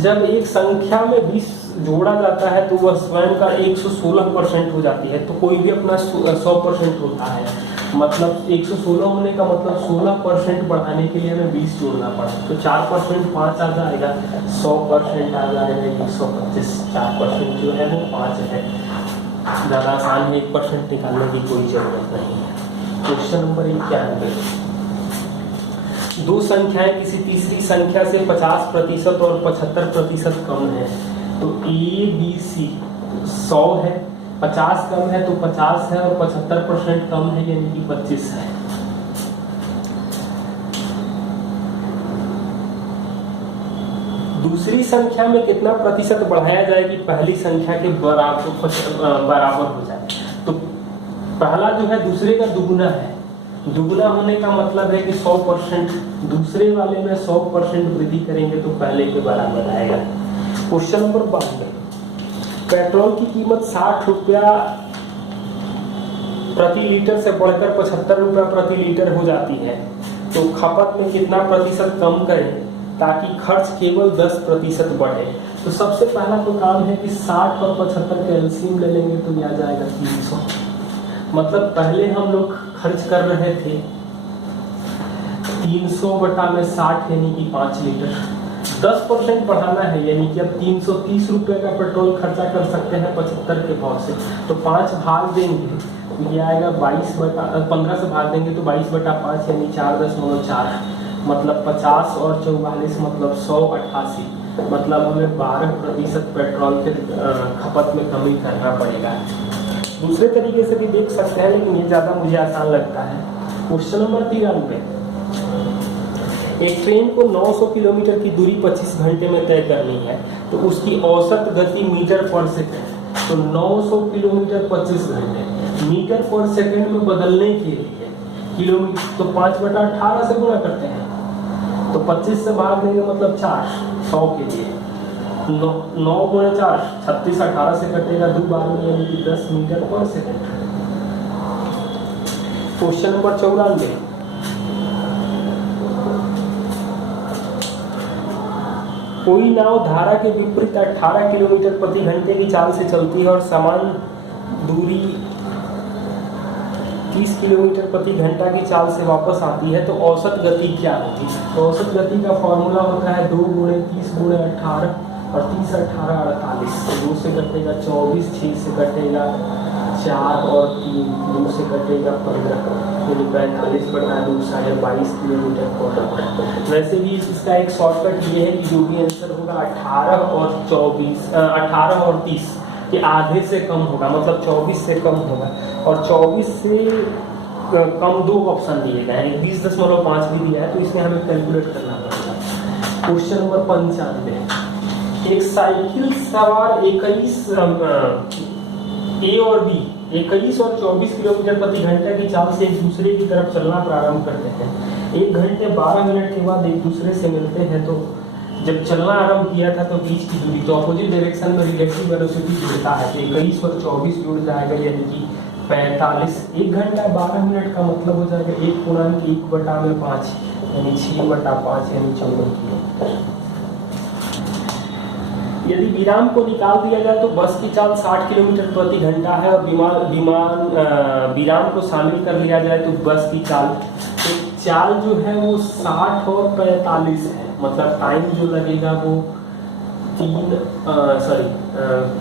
जब एक संख्या में 20 जोड़ा जाता है तो वह स्वयं का 116% हो जाती है। तो कोई भी अपना 100% होता है, मतलब 116 होने का मतलब 16% बढ़ाने के लिए हमें 20 जोड़ना पड़ा। तो 4% 5 आ जाएगा, 100% आ जाएगा 125। 4% जो है वो 5 है। ज़्यादा आसान है, 1% निकालने की कोई जरूरत नहीं है। Question number 91। दो संख्याएं किसी तीसरी संख्या से 50% और 75% कम है। तो ए बी सी 100 है, 50 कम है तो 50 है, और 75% कम है यानी कि 25 है। दूसरी संख्या में कितना प्रतिशत बढ़ाया जाए कि पहली संख्या के बराबर हो जाए। तो पहला जो है दूसरे का दुगुना है। दुगुना होने का मतलब है कि 100%, दूसरे वाले में 100% वृद्धि करेंगे तो पहले के बराबर आएगा। Question number 92। पेट्रोल की कीमत 60 रुपया प्रति लीटर से बढ़कर 75 रुपया प्रति लीटर हो जाती है। तो खपत में कितना प्रतिशत कम करें ताकि खर्च केवल 10% बढ़े। तो सबसे पहला तो काम है कि 60 और 75 का एलसीएम ले लेंगे तो आ जाएगा 300। मतलब पहले हम लोग खर्च कर रहे थे 300 बटा में 60 यानी कि 5 लीटर। 10% बढ़ाना है यानी कि अब 330 रुपये का पेट्रोल खर्चा कर सकते हैं 75 के भाव से। तो 5 भाग देंगे तो ये आएगा 15 से भाग देंगे तो 22/5 यानी 4.4, मतलब 50 और 44 मतलब 188। मतलब हमें 12% पेट्रोल के खपत में कमी करना पड़ेगा। दूसरे तरीके से भी देख सकते हैं, लेकिन ये ज़्यादा मुझे आसान लगता है। Question number 93। एक ट्रेन को 900 किलोमीटर की दूरी 25 घंटे में तय करनी है, तो उसकी औसत गति मीटर पर सेकंड। तो 900 किलोमीटर 25 घंटे, मीटर पर सेकंड में बदलने के लिए किलोमीटर तो 5/18 से गुणा करते हैं। तो 25 से भाग देंगे मतलब 4, 100 के लिए 9 गुणे 4 36, 18 से कटेगा 2 बार में यानी कि 10 मीटर पर सेकंड। Question number 94। कोई नाव धारा के विपरीत 18 किलोमीटर प्रति घंटे की चाल से चलती है और समान दूरी 30 किलोमीटर प्रति घंटा की चाल से वापस आती है, तो औसत गति क्या होगी। तो औसत गति का फॉर्मूला होता है 2 गुणे 30 गुणे 18 और 30 18 48। 2 से कटेगा 24, 6 से कटेगा 4 और 3, 2 से कटेगा 15 यानी 45/2 22.5 किलोमीटर पर आवर। वैसे भी इसका एक शॉर्टकट ये है कि जो भी आंसर होगा 18 और 30 के आधे से कम होगा, मतलब 24 से कम होगा। और 24 से कम 2 ऑप्शन दिए गए हैं, 20.5 भी दिया है, तो इसमें हमें कैलकुलेट करना पड़ेगा। Question number 95। एक साइकिल सवार 21 ए और बी 21 और 24 किलोमीटर प्रति घंटे की चाल से एक दूसरे की तरफ चलना प्रारंभ करते हैं। 1 घंटे 12 मिनट के बाद एक दूसरे से मिलते हैं। तो जब चलना आरंभ किया था तो बीच की दूरी, तो अपोजिट डायरेक्शन में रिलेटिव वेलोसिटी जुड़ता है, तो 21 और 24 जुड़ जाएगा यानी कि 45। 1 घंटा 12 मिनट का मतलब हो जाएगा 1/1/5 यानी 6/5 यानी 54 किलोमीटर। यदि विराम को निकाल दिया जाए तो बस की चाल 60 किलोमीटर प्रति घंटा है, और विराम को शामिल कर लिया जाए तो बस की चाल जो है वो 60 और 45 है। मतलब टाइम जो लगेगा वो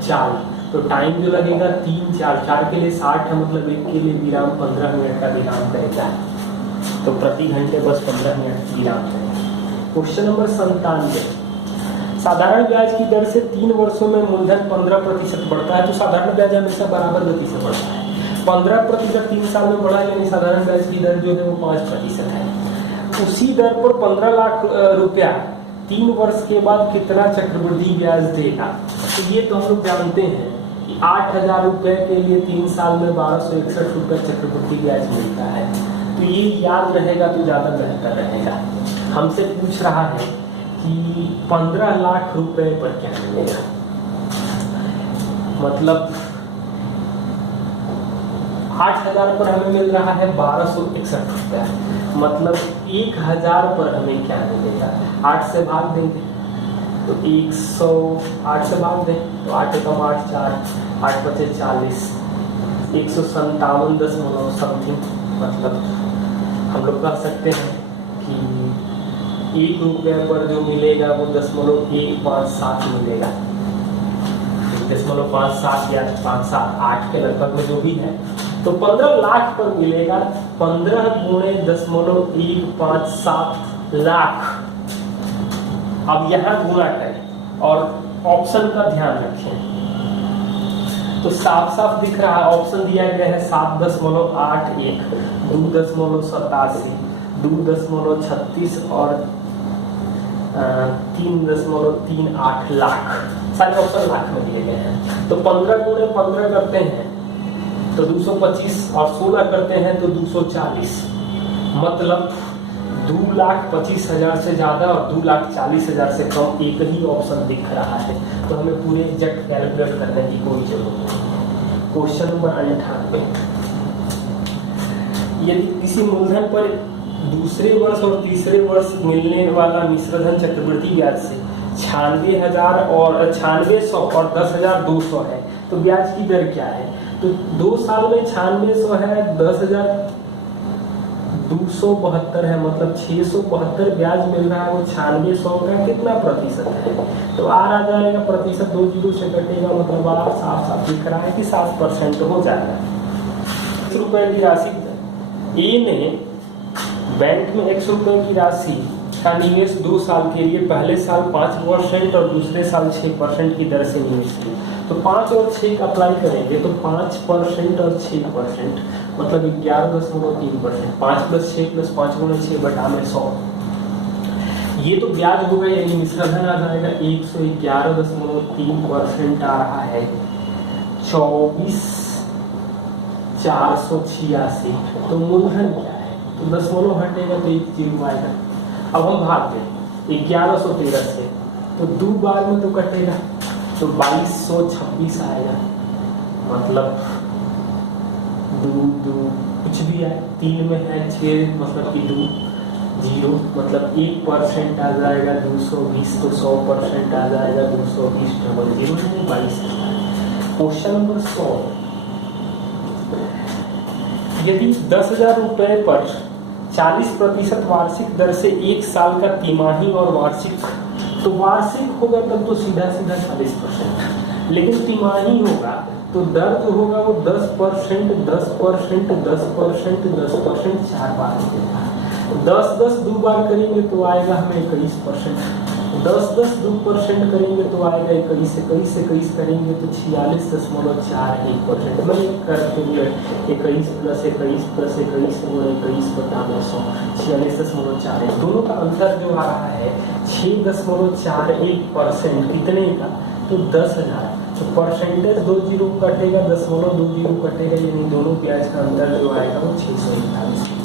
4, तो टाइम जो लगेगा 3 4 के लिए 60 है, मतलब 1 के लिए विराम 15 मिनट का विराम करेगा। तो प्रति घंटे बस 15 मिनट विराम करेगा। Question number 97। साधारण ब्याज की दर से 3 वर्षों में मूलधन 15% बढ़ता है, तो साधारण ब्याज हमेशा बराबर गति से बढ़ता है। 15% 3 साल में बढ़ा यानी साधारण ब्याज की दर जो है वो 5% है। उसी दर पर 15 लाख रुपया 3 वर्ष के बाद कितना चक्रवृद्धि ब्याज देगा। तो ये तो हम लोग जानते हैं कि 8,000 रुपये के लिए 3 साल में 1261 रुपये चक्रवृद्धि ब्याज मिलता है। तो ये याद रहेगा तो ज़्यादा बेहतर रहेगा। हमसे पूछ रहा है कि 15 लाख रुपए पर क्या मिलेगा, मतलब 8,000 पर हमें मिल रहा है 1261 रुपया, मतलब 1,000 पर हमें क्या मिलेगा। 8 से भाग देंगे तो 108 से भाग दें तो 8 एकम 8 4 8 बचे 40 157 समथिंग। मतलब हम लोग कह सकते हैं कि 1 रुपये पर जो मिलेगा वो 0.157 मिलेगा, 0.57 या 578 के लगभग में जो भी है। तो 15 लाख पर मिलेगा, 15 गुणे 0.157 लाख। अब यहाँ गुणा करें और ऑप्शन का ध्यान रखें तो साफ साफ दिख रहा है, ऑप्शन दिया गया है 7.81, 2.87, 2.36 और 3.38 लाख। सारे ऑप्शन लाख में दिए गए हैं। तो 15 गुणे 15 करते हैं तो 225 और 16 करते हैं तो 240, मतलब 2,25,000 से ज्यादा और 2,40,000 से कम एक ही ऑप्शन दिख रहा है। तो हमें पूरे एग्जैक्ट कैलकुलेट करने की कोई जरूरत नहीं। क्वेश्चन नंबर 98, यदि किसी मूलधन पर दूसरे वर्ष और तीसरे वर्ष मिलने वाला मिश्रधन चक्रवृद्धि ब्याज से 96,000 और 9600 और 10,200 है तो ब्याज की दर क्या है? तो 2 साल में 9600 है, 10,272 है, मतलब 672 ब्याज मिल रहा है। वो 9600 का कितना प्रतिशत है? तो आर आ जाएगा, प्रतिशत 2 जीरो से कटेगा, मतलब आर साफ साफ दिख रहा है कि 7% हो जाएगा। 1 रुपए की राशि ए ने बैंक में 100 रुपए की राशि का निवेश 2 साल के लिए पहले साल 5% और दूसरे साल 6% की दर से निवेश किया। तो 5 और 6 का अप्लाई करेंगे तो 5% और 6% मतलब 11.3%। 5 + 6 + 5 × 6 बटा में 100। ये तो ब्याज हो गया, यानी मिश्रधन आ जाएगा 111.3% आ रहा है 24,486। तो मूलधन क्या है? तो दशमलव हटेगा तो 1 जीरो आएगा। अब हम भाग दें 1113 से तो 2 बार में तो कटेगा तो 2226 आएगा, मतलब 2 कुछ भी है, 3 में है 6 मतलब कि 2 जीरो, मतलब 1% आ जाएगा 220, तो 100% आ जाएगा 220 डबल जीरो 22,000। क्वेश्चन नंबर 100, यदि 10,000 रुपए पर 40% वार्षिक दर से 1 साल का तिमाही और वार्षिक, तो वार्षिक होगा तब तो सीधा 40%, लेकिन तिमाही होगा तो दर जो होगा वो 10%, 10%, 10%, 10% 4 बार देगा। 10 दो बार करेंगे तो आएगा हमें 21%, 10 2% करेंगे तो आएगा 21, 21 करेंगे तो 46.41%। मैं करते हुए 21 + 21 + 21 21 बटा 100 46.41। दोनों का अंतर जो आ रहा है 6.41%, कितने का? तो 10,000। तो परसेंटेज 2 जीरो कटेगा, 0.20 कटेगा, यानी दोनों ब्याज का अंतर जो आएगा वो 641।